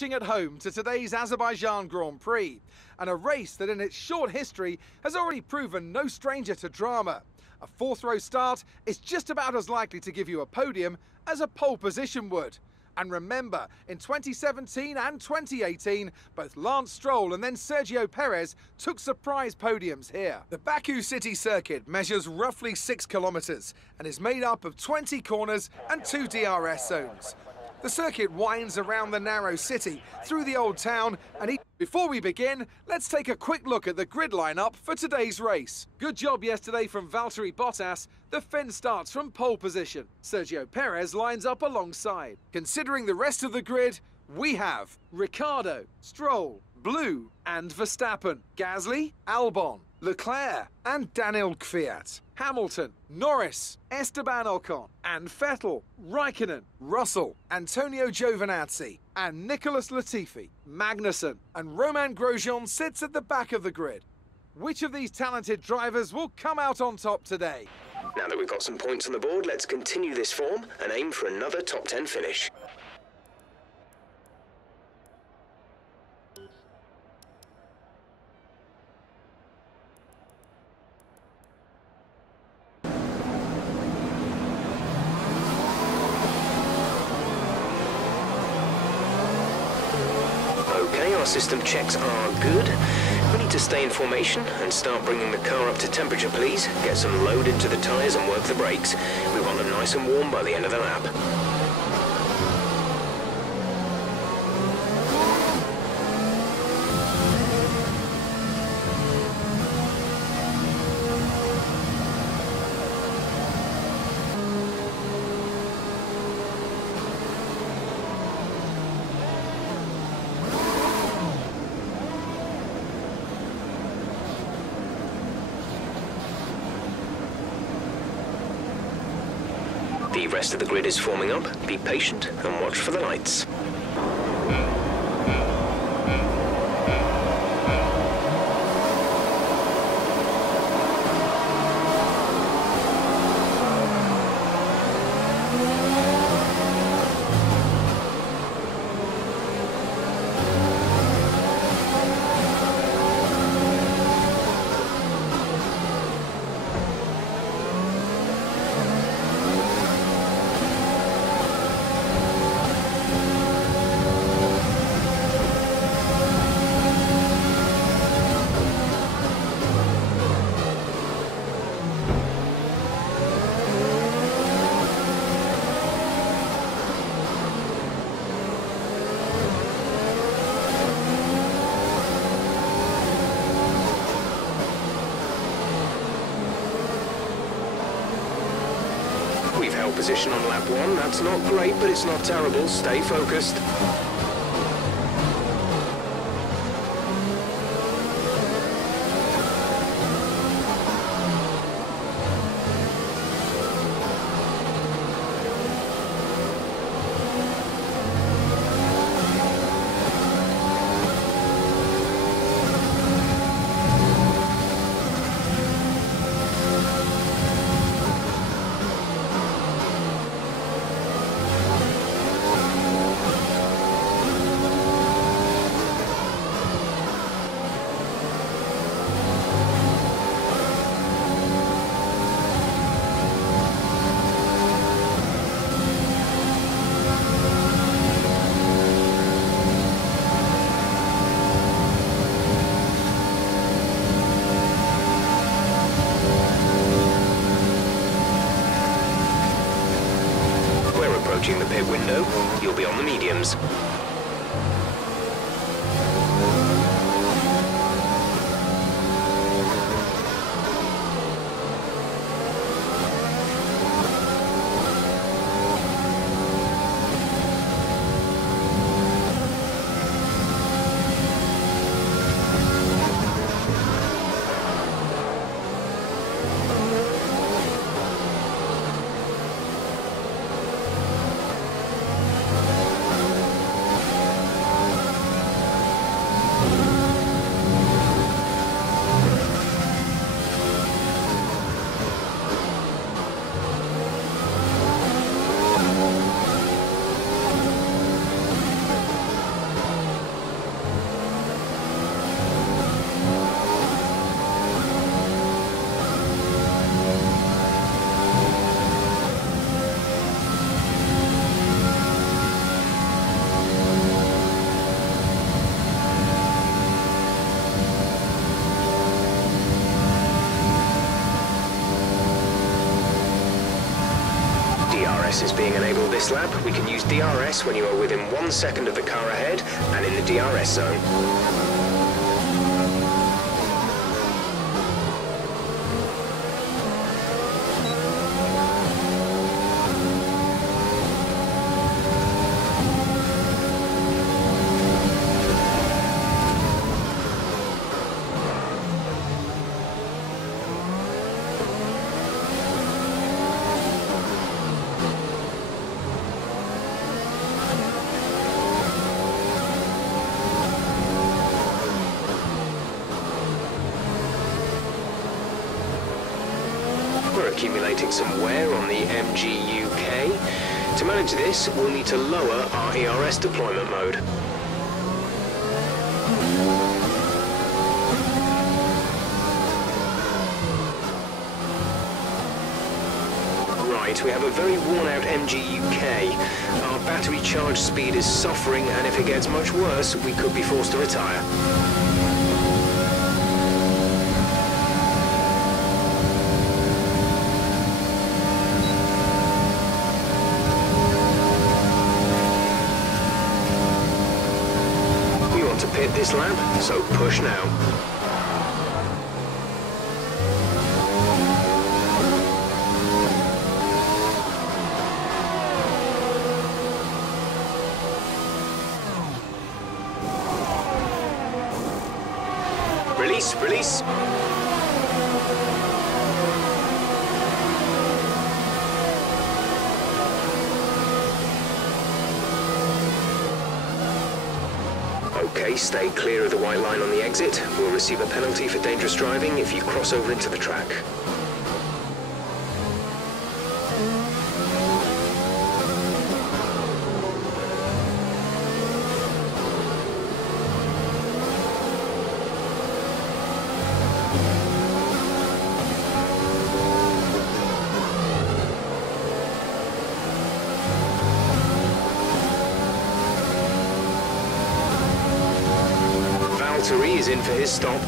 watching at home to today's Azerbaijan Grand Prix, and a race that in its short history has already proven no stranger to drama. A fourth-row start is just about as likely to give you a podium as a pole position would. And remember, in 2017 and 2018, both Lance Stroll and then Sergio Perez took surprise podiums here. The Baku City Circuit measures roughly 6 kilometers and is made up of 20 corners and 2 DRS zones. The circuit winds around the narrow city, through the old town, and before we begin, let's take a quick look at the grid lineup for today's race. Good job yesterday from Valtteri Bottas. The Finn starts from pole position. Sergio Perez lines up alongside. Considering the rest of the grid, we have Ricciardo, Stroll, Blue and Verstappen, Gasly, Albon, Leclerc and Daniel Kvyat, Hamilton, Norris, Esteban Ocon and Vettel, Raikkonen, Russell, Antonio Giovinazzi and Nicholas Latifi. Magnussen and Romain Grosjean sits at the back of the grid. Which of these talented drivers will come out on top today? Now that we've got some points on the board, let's continue this form and aim for another top 10 finish. Okay, our system checks are good. We need to stay in formation and start bringing the car up to temperature, please. Get some load into the tyres and work the brakes. We want them nice and warm by the end of the lap. The rest of the grid is forming up. Be patient and watch for the lights. We've held position on lap 1. That's not great, but it's not terrible. Stay focused. Approaching the pit window, you'll be on the mediums. DRS is being enabled this lap. We can use DRS when you are within 1 second of the car ahead and in the DRS zone. We're accumulating some wear on the MGUK. To manage this, we'll need to lower our ERS deployment mode. Right, we have a very worn-out MGUK. Our battery charge speed is suffering, and if it gets much worse, we could be forced to retire. To pit this lap, so push now. Release, release. Okay, stay clear of the white line on the exit. We'll receive a penalty for dangerous driving if you cross over into the track. Valtteri is in for his stop.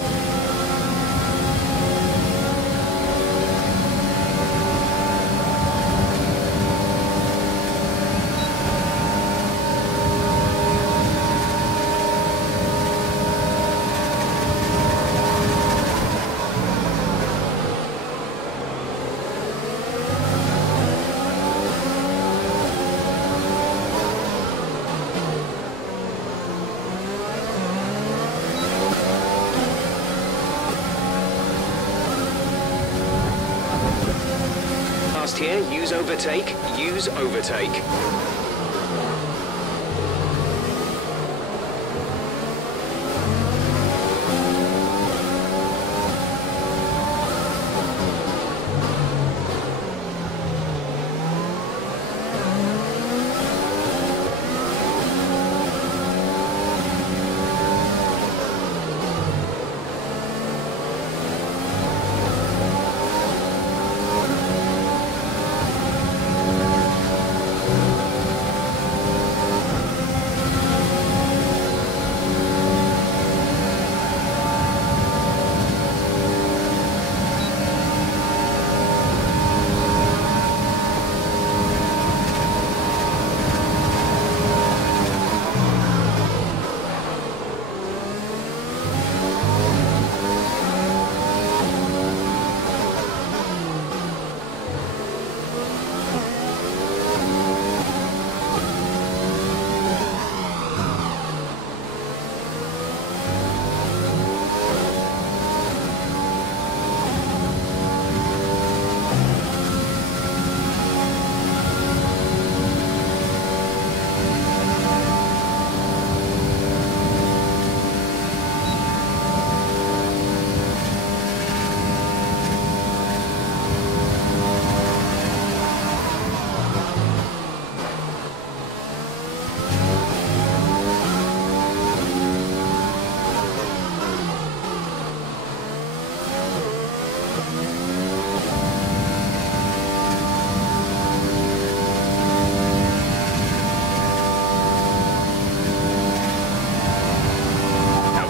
Here, use overtake, use overtake.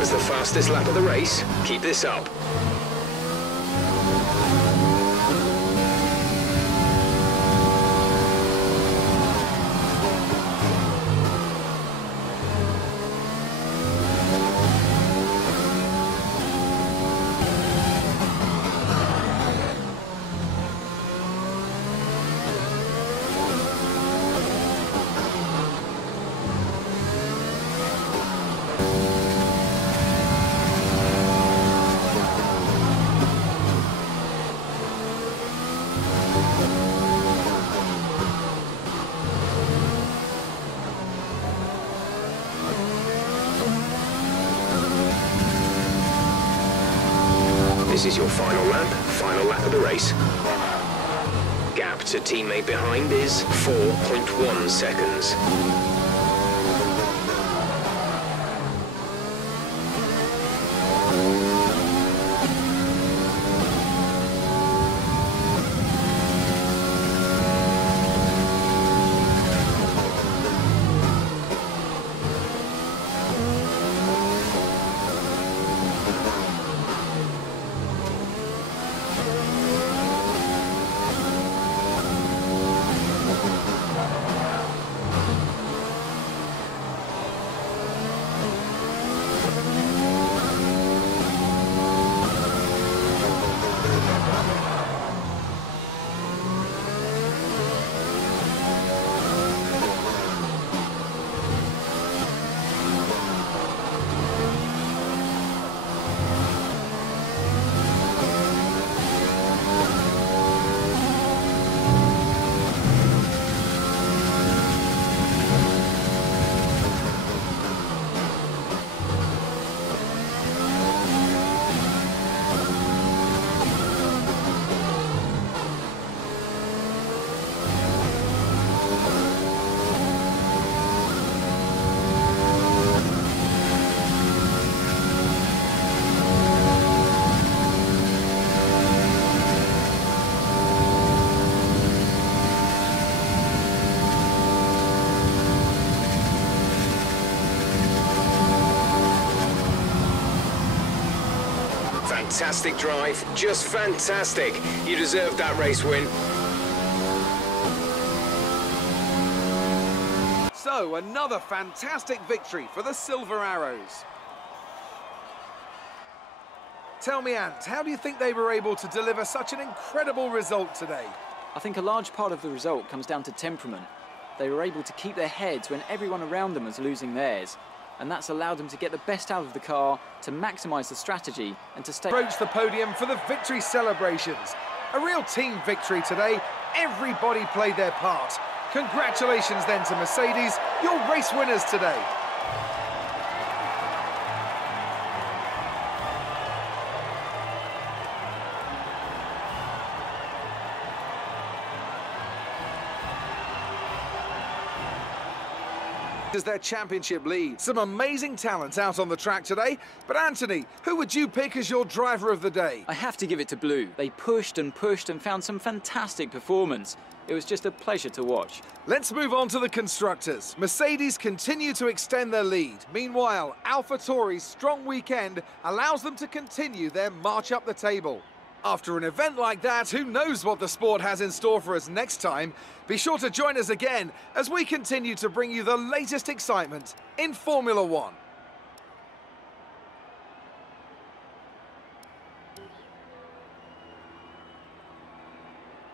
The fastest lap of the race. Keep this up. This is your final lap of the race. Gap to teammate behind is 4.1 seconds. Fantastic drive, just fantastic. You deserved that race win. So, another fantastic victory for the Silver Arrows. Tell me, Ant, how do you think they were able to deliver such an incredible result today? I think a large part of the result comes down to temperament. They were able to keep their heads when everyone around them was losing theirs. And that's allowed them to get the best out of the car, to maximise the strategy, and to stay... Approach the podium for the victory celebrations. A real team victory today. Everybody played their part. Congratulations then to Mercedes, your race winners today. As their championship lead. Some amazing talent out on the track today. But Anthony, who would you pick as your driver of the day? I have to give it to Blue. They pushed and pushed and found some fantastic performance. It was just a pleasure to watch. Let's move on to the constructors. Mercedes continue to extend their lead. Meanwhile, AlphaTauri's strong weekend allows them to continue their march up the table. After an event like that, who knows what the sport has in store for us next time? Be sure to join us again as we continue to bring you the latest excitement in Formula One.